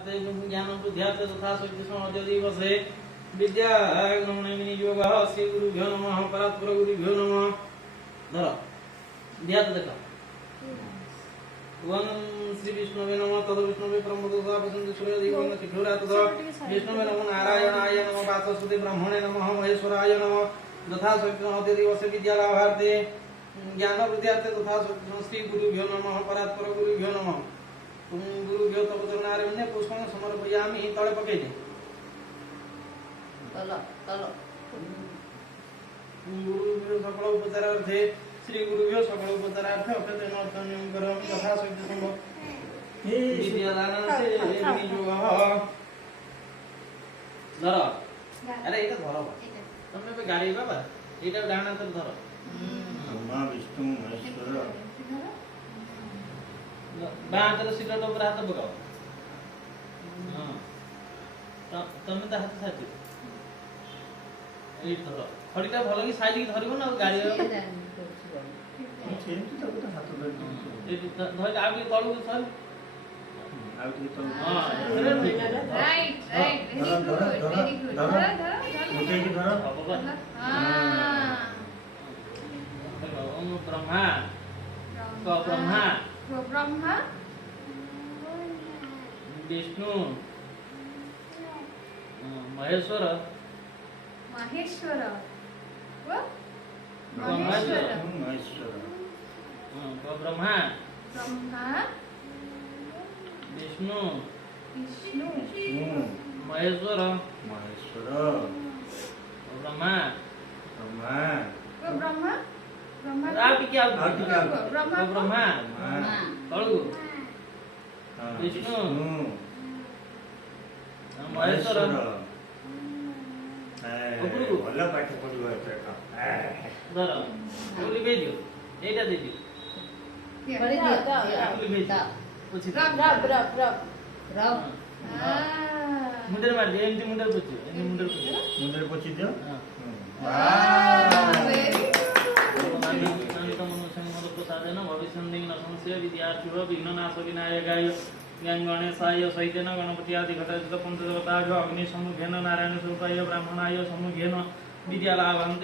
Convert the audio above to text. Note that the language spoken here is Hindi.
लाभार्थे ज्ञान बुद्ध्यार्थे तथा शक्ति समाधि दिवसे विद्या गमने विनियोगः श्री गुरुभ्यो नमः परात्पर गुरुभ्यो नमः धर ध्यात देखो ओम श्री विष्णुवे नमः तद विष्णुवे प्रमोदसा वसंत सूर्य दिवंग तिथुरा तद विष्णुवे नमः नारायणाय नमः वाचस्पति ब्रह्मणे नमः महेश्वराय नमः तथा शक्ति समाधि दिवसे विद्या लाभार्थे ज्ञान बुद्ध्यार्थे तथा श्री गुरुभ्यो नमः परात्पर गुरुभ्यो नमः तुम गुरुभ्यो तव चरणारविंदे पुष्पं समर्पयामि तळे पकई दे तल गुरुभ्यो सकल उपचारार्थे श्री गुरुभ्यो सकल उपचारार्थे अपेतेन अर्थनियम करोमि तथा शक्ति संभव विद्यादानसे विनियोगः धर अरे इटा धर तमे पे गाड़ी बाबा इटा डाना तर धर ब्रह्मा विष्णु महेश्वर बांधर सिगरेट ऊपर हाथ पकाओ हां तमे त हाथ साथी एई धर खड़ीटा भलो की साइज की धरिबो ना गाड़ी सेमती तो हाथ धर एई धर आगे तळु सर आउ तो तो हां राइट राइट वेरी गुड धर उठे की धर हां ओम ब्रह्मा क ब्रह्मा ब्रह्मा विष्णु महेश्वर महेश्वर वो महेश्वर महेश्वर क ब्रह्मा ब्रह्मा विष्णु विष्णु महेश्वर महेश्वर ब्रह्मा ब्रह्मा वो ब्रह्मा ब्रह्मा आ टिके ब्रह्मा ब्रह्मा तळु विष्णु महेश्वर उपरକୁ ଭଲ ପାଠ ପଢିବ ଏଥରକ ଧର ଉଲି ବେଦିयो ଏଇଟା ଦେ ଦିଅ बड़ी दिया उली बेदियो पुछि रब मुंडर मार दे एमती मुंडर पुछि एमती मुंडर पुछि ମୁଣ୍ଡରେ ପୋଛି ଦିଅ वेरी प्रसादेन भविष्यन्दिन संशय विद्यार्थिव विघ्ननाश विनायकाय ज्ञान गणेशाय सहितेन गणपति आदि घटाचित पंचदेवताभ्यो अग्नि सम्मुखेन नारायण स्वरूपाय ब्राह्मणाय सम्मुखेन विद्यालाभन्ते